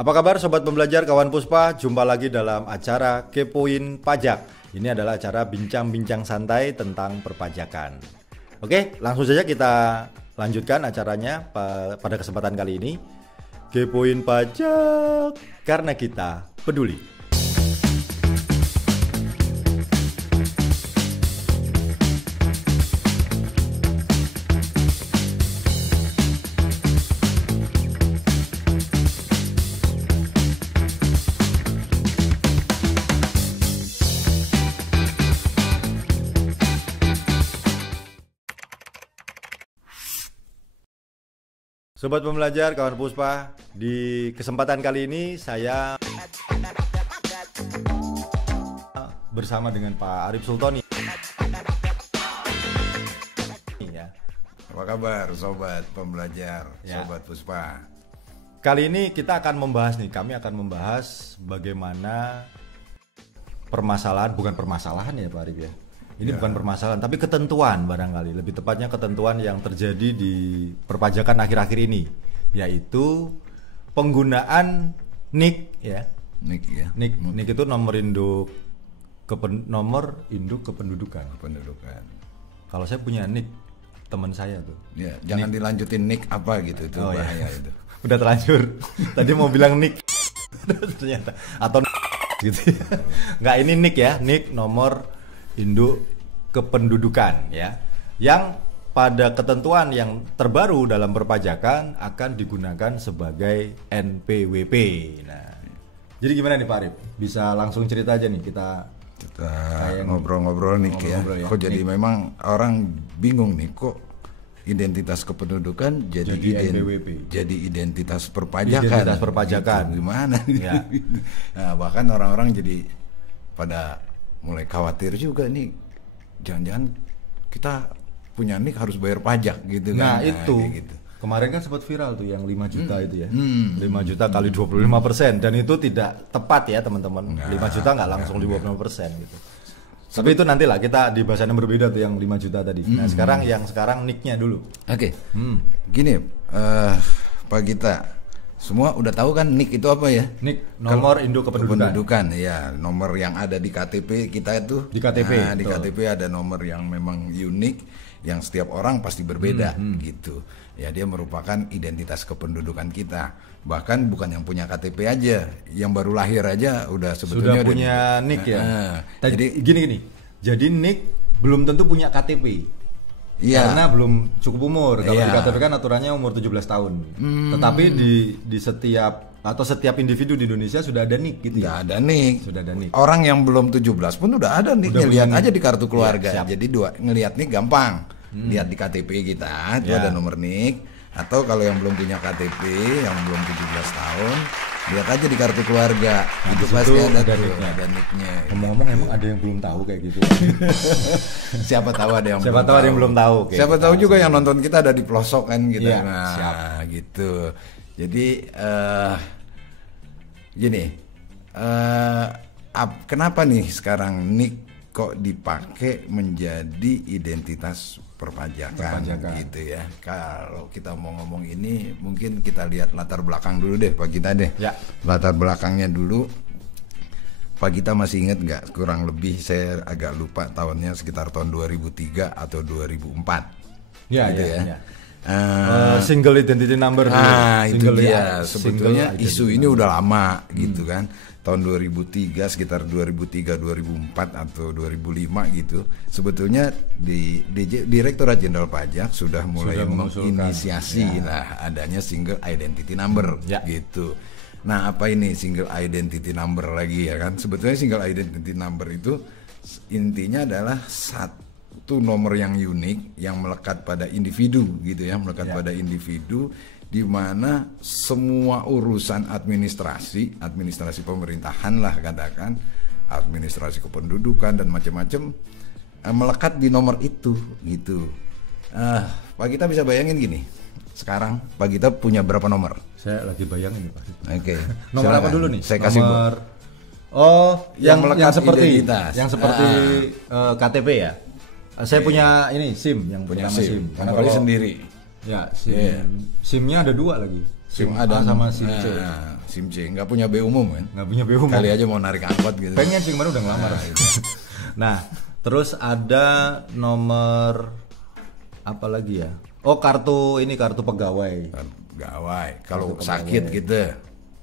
Apa kabar Sobat Pembelajar, kawan Puspa? Jumpa lagi dalam acara Kepoin Pajak. Ini adalah acara bincang-bincang santai tentang perpajakan. Oke, langsung saja kita lanjutkan acaranya pada kesempatan kali ini. Kepoin Pajak, karena kita peduli. Sobat Pembelajar, kawan Puspa, di kesempatan kali ini saya bersama dengan Pak Arif Sultoni. Ya. Apa kabar Sobat Pembelajar, Ya. Sobat Puspa? Kali ini kami akan membahas bagaimana bukan permasalahan ya Pak Arif ya. Ini bukan permasalahan, tapi ketentuan barangkali. Lebih tepatnya ketentuan yang terjadi di perpajakan akhir-akhir ini, yaitu penggunaan NIK ya. NIK ya. NIK itu nomor induk kependudukan. Pendudukan. Kalau saya punya NIK teman saya tuh. Ya, jangan dilanjutin NIK apa gitu, itu Oh, bahaya ya. itu. Udah terlanjur. Tadi mau bilang NIK ternyata atau gitu. Nggak, ini NIK ya, NIK nomor induk kependudukan ya, yang pada ketentuan yang terbaru dalam perpajakan akan digunakan sebagai NPWP. Nah, jadi gimana nih Pak Arif? Bisa langsung cerita aja nih kita ngobrol-ngobrol NIK ya. ngobrol ya. Kok jadi memang orang bingung nih, kok identitas kependudukan jadi NPWP. jadi identitas perpajakan. Identitas perpajakan. Gitu, gimana? Ya. Nah, bahkan orang-orang jadi pada mulai khawatir juga nih, jangan-jangan kita punya NIK harus bayar pajak gitu kan. Nah, itu kayak gitu. kemarin kan sempat viral tuh yang 5 juta itu ya. 5 juta kali 25%, dan itu tidak tepat ya teman-teman. 5 juta nggak langsung 25% gitu. Tapi itu nantilah, kita di bahasan yang berbeda tuh yang 5 juta tadi. Nah, sekarang NIK-nya dulu. Oke. Gini, Pak Gita, semua udah tahu kan NIK itu apa ya? NIK nomor induk kependudukan. Ya, nomor yang ada di KTP kita itu. Di KTP, Nah, di betul. KTP ada nomor yang memang unik, yang setiap orang pasti berbeda gitu. Ya, dia merupakan identitas kependudukan kita. Bahkan bukan yang punya KTP aja, yang baru lahir aja udah sebetulnya Sudah punya NIK ya. Jadi gini. Jadi NIK belum tentu punya KTP. iya. Karena belum cukup umur. Kalau Iya. di KTP kan aturannya umur 17 tahun. Tetapi di setiap individu di Indonesia sudah ada NIK gitu Udah ya. ada NIK. Sudah ada NIK. Orang yang belum 17 pun udah ada NIK-nya, punya lihat NIK. aja di kartu keluarga. Iya, siap. Jadi ngelihat NIK gampang. Lihat di KTP kita, itu Ya. ada nomor NIK. Atau kalau yang belum punya KTP, yang belum 17 tahun, lihat aja di kartu keluarga. Itu di pasti situ ada ada tuh, NIK-nya. ada NIK-nya. Ngomong-ngomong, emang ada yang belum tahu kayak gitu? Siapa tahu ada yang Siapa tahu ada yang belum tahu. Kayak Siapa gitu. tahu juga yang nonton kita ada di pelosok kan gitu. Iya, Nah, siap. gitu. Jadi gini, kenapa nih sekarang NIK kok dipakai menjadi identitas perpajakan gitu ya? Kalau kita mau ngomong ini, mungkin kita lihat latar belakang dulu deh, Pak Gita deh. Ya. Latar belakangnya dulu. Pak Gita masih ingat nggak? Kurang lebih saya agak lupa tahunnya, sekitar tahun 2003 atau 2004. Ya, gitu ya. Single Single identity number. itu Single dia. ya, Sebetulnya single isu identity ini number. udah lama gitu kan. Tahun 2003, sekitar 2003, 2004 atau 2005 gitu. Sebetulnya di Direktorat Jenderal Pajak sudah mulai mengusulkan, menginisiasi lah adanya single identity number Ya. gitu. Nah, apa ini single identity number lagi ya kan? Sebetulnya single identity number itu intinya adalah satu nomor yang unik yang melekat pada individu gitu ya, melekat Ya. pada individu, di mana semua urusan administrasi pemerintahan lah, katakan administrasi kependudukan dan macam-macam melekat di nomor itu gitu. Pak Gita bisa bayangin gini, sekarang Pak Gita punya berapa nomor? Saya lagi bayangin nih Pak. Oke. Nomor silakan. apa dulu nih? Saya kasih nomor. Oh, yang melekat seperti identitas. yang seperti KTP ya. Saya punya ini SIM yang punya pertama SIM. Karena Barangkali kalau- sendiri. Ya, SIM. Iya. SIM-nya ada 2 lagi. SIM A sama SIM C. SIM C nggak punya B umum kan? Nggak punya B umum. Kali aja mau narik angkot gitu. Pengen sih kemarin udah ngelamar. Nah, terus ada nomor apa lagi ya? Oh, kartu pegawai. Pegawai. Kalau sakit gitu.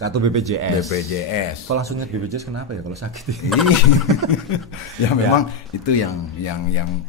Kartu BPJS. BPJS. Kok langsung ingat BPJS kenapa ya kalau sakit? Ya memang itu yang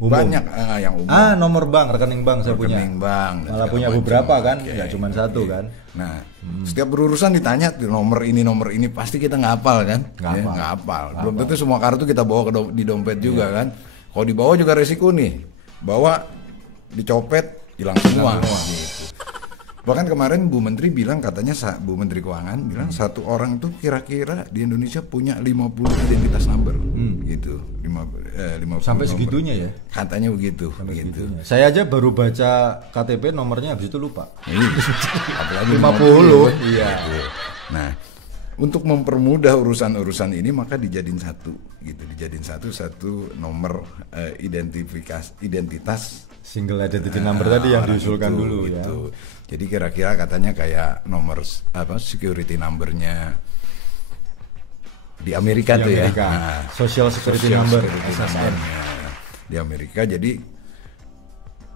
umum. banyak yang umum. Nomor bank, rekening bank saya punya. Rekening bank. Malah punya beberapa kan, nggak cuma satu kan. Nah, setiap berurusan ditanya nomor ini pasti kita nggak hafal kan? Nggak hafal. Belum tentu semua kartu kita bawa di dompet juga kan. Kalau dibawa juga resiko nih. Bawa dicopet hilang semua. Gitu. Bahkan kemarin Bu Menteri bilang, katanya Bu Menteri Keuangan bilang satu orang tuh kira-kira di Indonesia punya 50 identitas number gitu. 50 sampai nomor. Segitunya ya? Katanya begitu. Segitunya. Saya aja baru baca KTP nomornya habis itu lupa. Apalagi 50. Iya. Nah, untuk mempermudah urusan-urusan ini maka dijadiin satu gitu. Dijadiin satu nomor identitas single identity number tadi yang diusulkan itu, dulu gitu. ya. Jadi kira-kira katanya kayak nomor security numbernya di Amerika tuh ya. Nah, Social Security Number SSN di Amerika. Jadi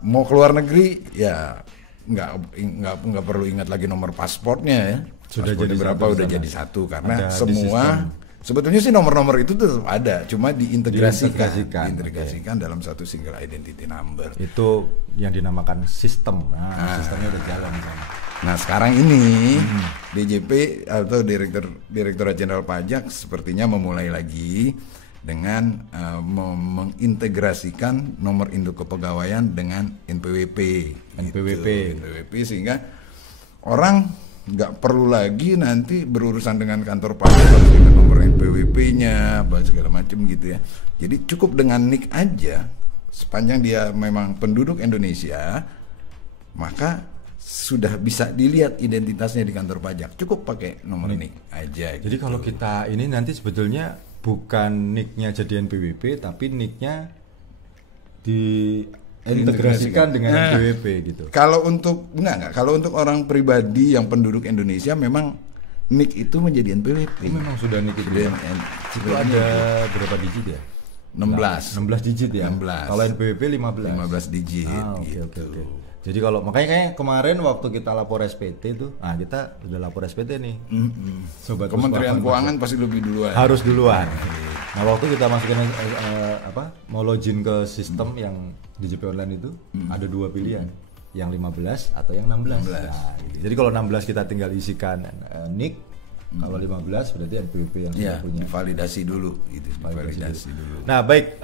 mau keluar negeri ya nggak perlu ingat lagi nomor paspornya ya. Sudah Paspornya jadi berapa satu udah sana. jadi satu karena Ada semua sebetulnya sih nomor-nomor itu tuh ada, cuma diintegrasikan dalam satu single identity number. Itu yang dinamakan sistem. Sistemnya udah jalan di sana. Nah, sekarang ini DJP atau Direktorat Jenderal Pajak sepertinya memulai lagi dengan mengintegrasikan nomor induk kepegawaian dengan NPWP. NPWP sehingga orang nggak perlu lagi nanti berurusan dengan kantor pajak harus dengan nomor NPWP-nya apa segala macam gitu ya. Jadi cukup dengan NIK aja, sepanjang dia memang penduduk Indonesia, maka sudah bisa dilihat identitasnya di kantor pajak. Cukup pakai nomor NIK aja. Jadi gitu. kalau kita ini nanti sebetulnya bukan NIK-nya jadi NPWP, tapi NIK-nya diintegrasikan dengan NPWP gitu. Kalau untuk kalau untuk orang pribadi yang penduduk Indonesia memang NIK itu menjadi NPWP. Memang sudah NIK itu. Itu ada berapa digit ya? 16 digit ya. 16. Kalau NPWP 15 digit. Oke. Jadi kalau makanya kayak kemarin waktu kita lapor SPT itu, kita udah lapor SPT nih. Sobat Kementerian Keuangan pasti lebih duluan. Harus duluan. Nah, waktu kita masukin mau login ke sistem yang DJP online itu ada dua pilihan, yang 15 atau yang 16. Nah, gitu. Jadi kalau 16 kita tinggal isikan NIK, kalau 15 berarti NPWP yang sudah punya. Validasi dulu gitu. Validasi dulu. Nah, baik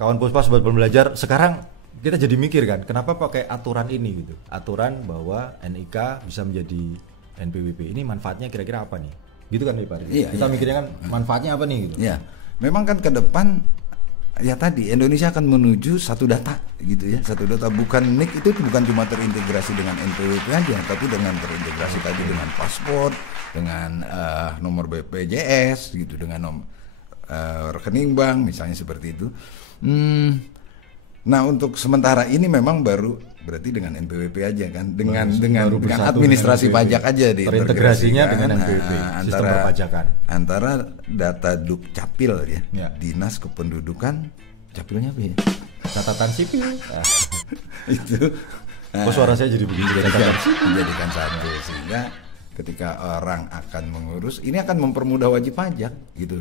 kawan Puspa sobat pembelajar, sekarang kita jadi mikir kan, kenapa pakai aturan ini gitu? Aturan bahwa NIK bisa menjadi NPWP. Ini manfaatnya kira-kira apa nih? Gitu kan Pak? Kita mikirnya kan manfaatnya apa nih gitu. Iya. Memang kan ke depan ya tadi Indonesia akan menuju satu data gitu ya. Satu data, bukan NIK itu bukan cuma terintegrasi dengan NPWP aja, tapi dengan terintegrasi tadi dengan paspor, dengan nomor BPJS gitu, dengan rekening bank misalnya seperti itu. Nah, untuk sementara ini memang baru berarti dengan NPWP aja kan, dengan administrasi pajak aja terintegrasinya dengan NPWP, sistem perpajakan. Antara data Dukcapil ya, Dinas Kependudukan, capilnya apa ya? Catatan sipil. Itu. Suara saya jadi begini, dijadikan satu sehingga ketika orang akan mengurus ini akan mempermudah wajib pajak gitu.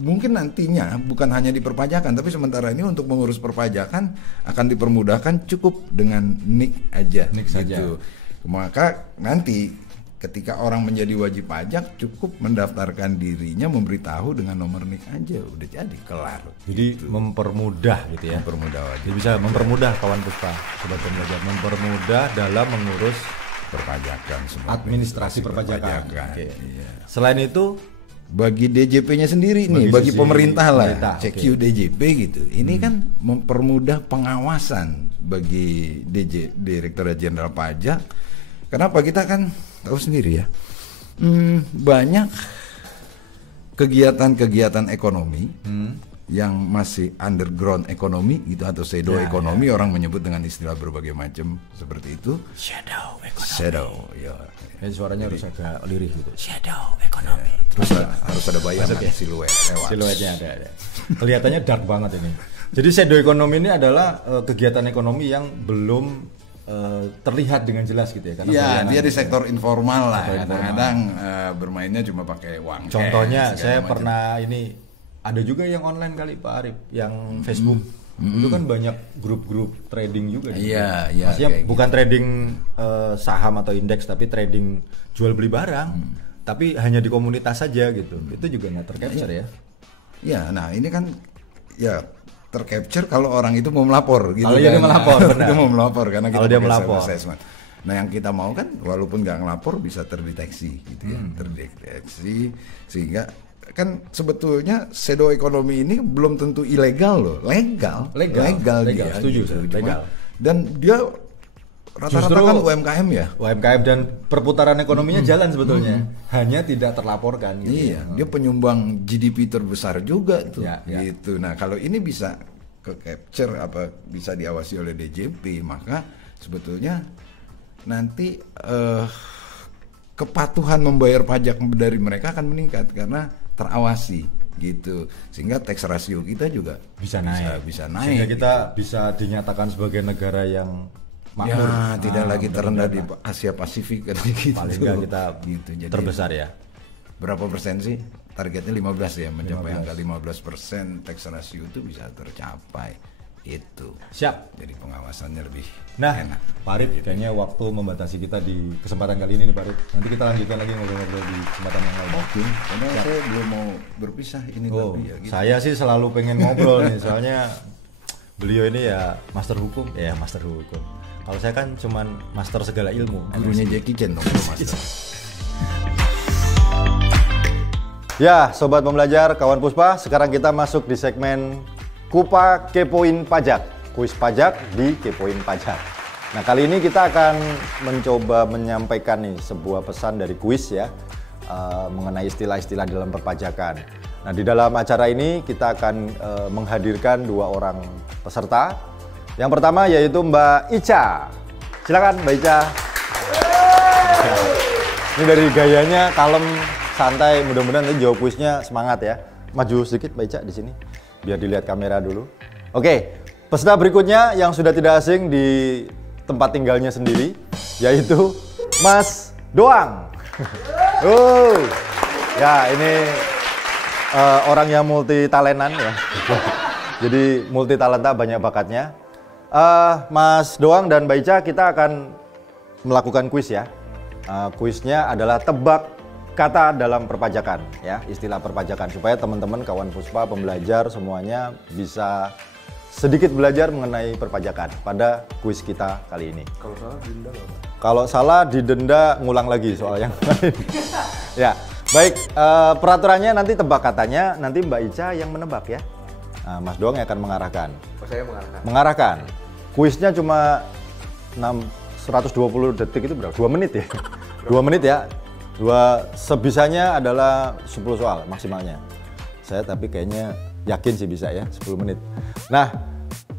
Mungkin nantinya bukan hanya di perpajakan, tapi sementara ini untuk mengurus perpajakan akan dipermudahkan cukup dengan NIK aja gitu. Maka nanti ketika orang menjadi wajib pajak cukup mendaftarkan dirinya, memberitahu dengan nomor NIK aja, udah jadi kelar. Jadi gitu. Mempermudah gitu ya. Mempermudah wajib. Jadi bisa mempermudah kawan Puspa sobat pembelajar, mempermudah dalam mengurus perpajakan, semua administrasi perpajakan. Okay. Iya. Selain itu bagi DJP-nya sendiri nih, bagi pemerintah lah, CQ DJP gitu. Ini kan mempermudah pengawasan bagi Direktorat Jenderal Pajak. Kenapa? Kita kan tahu sendiri ya, banyak kegiatan-kegiatan ekonomi yang masih underground ekonomi gitu atau shadow ekonomi, orang menyebut dengan istilah berbagai macam seperti itu. Shadow ekonomi. Shadow, ya. Suaranya harus agak lirih gitu. Shadow ekonomi. Terus harus ada bayangan siluet lewat. Siluetnya ada. Kelihatannya dark banget ini. Jadi shadow ekonomi ini adalah kegiatan ekonomi yang belum terlihat dengan jelas gitu ya. Iya, dia di sektor informal lah. Kadang-kadang bermainnya cuma pakai uang. Contohnya saya pernah ini ada juga yang online kali Pak Arif, yang Facebook. Itu kan banyak grup-grup trading juga. Iya. Maksudnya bukan gitu. Trading saham atau indeks, tapi trading jual beli barang. Tapi hanya di komunitas saja gitu. Itu juga nggak tercapture ya. Iya, nah ini kan ya tercapture kalau orang itu mau melapor gitu. Kalau dia melapor, benar. Dia mau melapor karena kita dia melapor. Assessment. Nah yang kita mau kan walaupun nggak ngelapor bisa terdeteksi gitu ya, terdeteksi sehingga kan sebetulnya shadow ekonomi ini belum tentu ilegal loh, legal dia, setuju, gitu. legal. Dan dia rata-rata kan UMKM ya. UMKM dan perputaran ekonominya jalan sebetulnya, hanya tidak terlaporkan. Gitu. Iya, dia penyumbang GDP terbesar juga tuh, ya. gitu. Nah kalau ini bisa ke capture bisa diawasi oleh DJP, maka sebetulnya nanti kepatuhan membayar pajak dari mereka akan meningkat karena terawasi gitu, sehingga tax ratio kita juga bisa naik. Sehingga kita bisa dinyatakan sebagai negara yang makmur, tidak lagi terendah di Asia Pasifik kan gitu. Paling nggak kita gitu. Jadi, terbesar ya. Berapa persen sih? Targetnya 15 ya, mencapai angka 15% tax ratio itu bisa tercapai. Itu. Siap. Jadi pengawasannya lebih enak. Pak Arif, kayaknya waktu membatasi kita di kesempatan kali ini nih Pak Arif. Nanti kita lanjutkan lagi ngobrol-ngobrol di kesempatan yang lain. Oke. Karena saya belum mau berpisah ini tapi ya gitu. Saya sih selalu pengen ngobrol nih, soalnya beliau ini ya master hukum. Kalau saya kan cuman master segala ilmu. Gurunya Jackie Chan dong, master. Ya, sobat pembelajar, kawan Puspa, sekarang kita masuk di segmen Kupa Kepoin Pajak, kuis pajak di Kepoin Pajak. Nah, kali ini kita akan mencoba menyampaikan nih sebuah pesan dari kuis ya, mengenai istilah-istilah dalam perpajakan. Nah, di dalam acara ini kita akan menghadirkan dua orang peserta. Yang pertama yaitu Mbak Ica. Silakan Mbak Ica. Ini dari gayanya kalem, santai, mudah-mudahan nanti jawab kuisnya semangat ya. Maju sedikit Mbak Ica di sini, biar dilihat kamera dulu. Oke, peserta berikutnya yang sudah tidak asing di tempat tinggalnya sendiri, yaitu Mas Doang. Ya ini orang yang multi talentan ya. Jadi multi talenta, banyak bakatnya. Mas Doang dan Mbak Ica, kita akan melakukan kuis ya. Kuisnya adalah tebak kata dalam perpajakan ya, istilah perpajakan, supaya teman-teman kawan Puspa pembelajar semuanya bisa sedikit belajar mengenai perpajakan pada kuis kita kali ini. Kalau salah didenda nggak, Pak? Kalau salah didenda, ngulang lagi soal yang lain. Ya, baik, peraturannya nanti tebak katanya, nanti Mbak Ica yang menebak ya. Nah, Mas Doang yang akan mengarahkan. Oh, saya mengarahkan. Mengarahkan. Kuisnya cuma 120 detik, itu berapa? 2 menit ya? 2 menit ya. Sebisanya adalah 10 soal maksimalnya. Saya tapi kayaknya yakin sih bisa ya, 10 menit. Nah,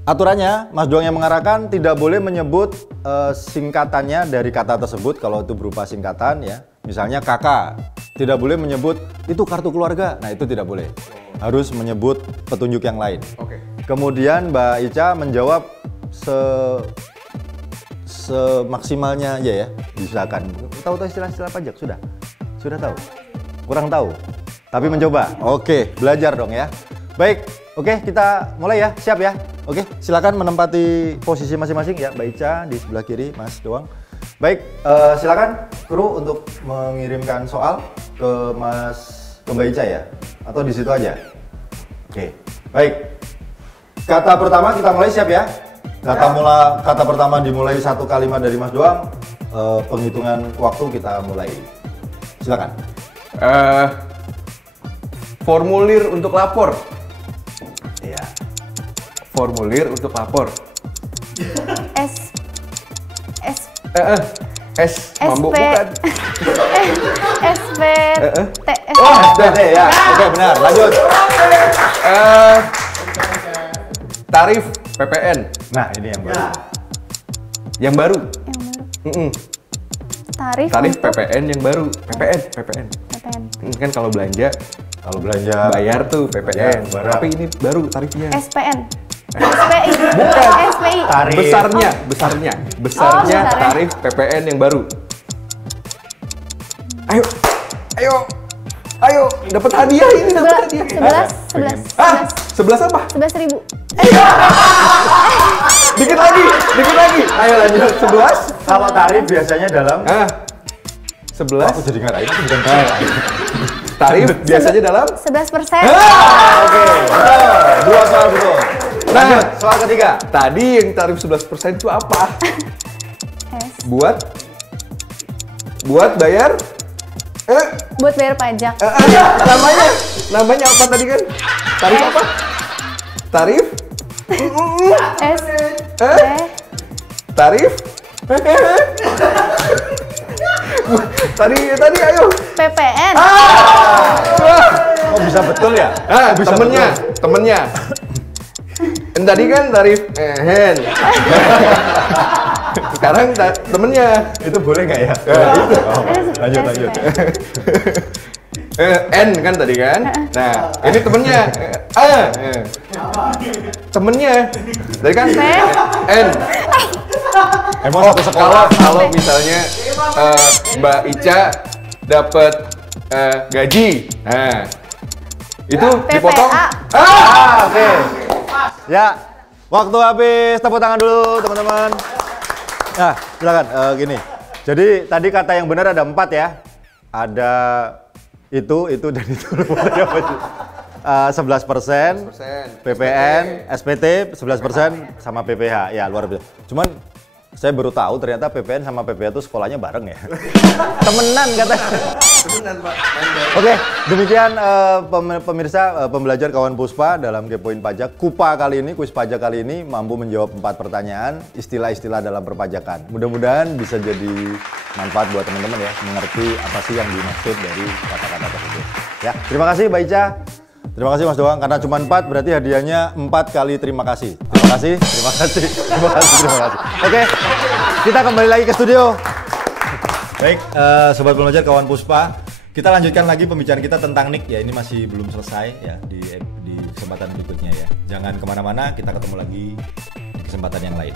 aturannya Mas Doang yang mengarahkan, tidak boleh menyebut singkatannya dari kata tersebut kalau itu berupa singkatan ya. Misalnya kakak, tidak boleh menyebut itu kartu keluarga. Nah, itu tidak boleh. Harus menyebut petunjuk yang lain. Oke. Kemudian Mbak Ica menjawab semaksimalnya aja ya, misalkan. Tahu istilah-istilah pajak sudah? Sudah tahu? Kurang tahu? Tapi mencoba. Oke, belajar dong ya. Baik, oke kita mulai ya, siap ya. Oke, silakan menempati posisi masing-masing ya, Mbak Ica di sebelah kiri, Mas Doang. Baik, silakan kru untuk mengirimkan soal ke Mbak Ica ya, atau di situ aja. Oke, baik. Kata pertama kita mulai, siap ya. Kata pertama dimulai satu kalimat dari Mas Doang. Penghitungan waktu kita mulai. Silakan. Formulir untuk lapor. Iya. Formulir untuk lapor. S Mambo bukan. SPT Oh, SPT ya. Oke, benar. Lanjut. Tarif PPN Nah, ini yang baru. yang baru. Yang baru. Mm-mm. Tarif Tarif untuk PPN yang baru. PPN. PPN. Kan kalau belanja Kalau belanja bayar tuh PPN. Ya, Tapi ini baru tarifnya. SPN. SPI. Bukan. SPI. tarif. Besarnya besarnya. tarif PPN yang baru. Ayo, dapat hadiah ini, dapat hadiah. 11 apa? 11.000. Dikit lagi. Ayo lanjut. 11. Kalau tarif biasanya dalam 11. aku jadi ngarahin itu bukan Tarif biasanya dalam 11%. Oke. Dua soal betul. Lanjut, soal ketiga. Tadi yang tarif 11% itu apa? S. Buat bayar Buat bayar pajak. namanya apa tadi kan? Tarif apa? Tarif S. tarif tadi ayo. PPN. Oh, bisa betul ya? Bisa Temennya. Yang tadi kan tarif sekarang temennya. Itu boleh nggak ya? Lanjut. N kan tadi kan. Nah, ini temennya. Temennya. Tadi kan N. Emang satu sekolah. Kalau misalnya Mbak Ica dapat gaji, nah itu dipotong. PPA. Oke. Ya, waktu habis. Tepuk tangan dulu teman-teman. Nah, silakan. Gini. Jadi tadi kata yang benar ada 4 ya. Ada itu dan itu. 11%, PPN, SPT 11% sama PPH. Ya, luar biasa. Cuman saya baru tahu ternyata PPN sama PPH itu sekolahnya bareng ya. Temenan katanya. Oke, demikian pemirsa pembelajar kawan Puspa dalam Kepoin Pajak. Kupa kali ini, kuis pajak kali ini mampu menjawab 4 pertanyaan, istilah-istilah dalam perpajakan. Mudah-mudahan bisa jadi manfaat buat teman-teman ya, mengerti apa sih yang dimaksud dari kata-kata tersebut. Ya, terima kasih Mbak Ica. Terima kasih Mas Doang, karena cuma 4 berarti hadiahnya 4 kali terima kasih. Terima kasih. Oke, kita kembali lagi ke studio. Baik, sobat pembelajar kawan Puspa, kita lanjutkan lagi pembicaraan kita tentang NIK ya. Ini masih belum selesai ya di kesempatan berikutnya ya. Jangan kemana-mana, kita ketemu lagi di kesempatan yang lain.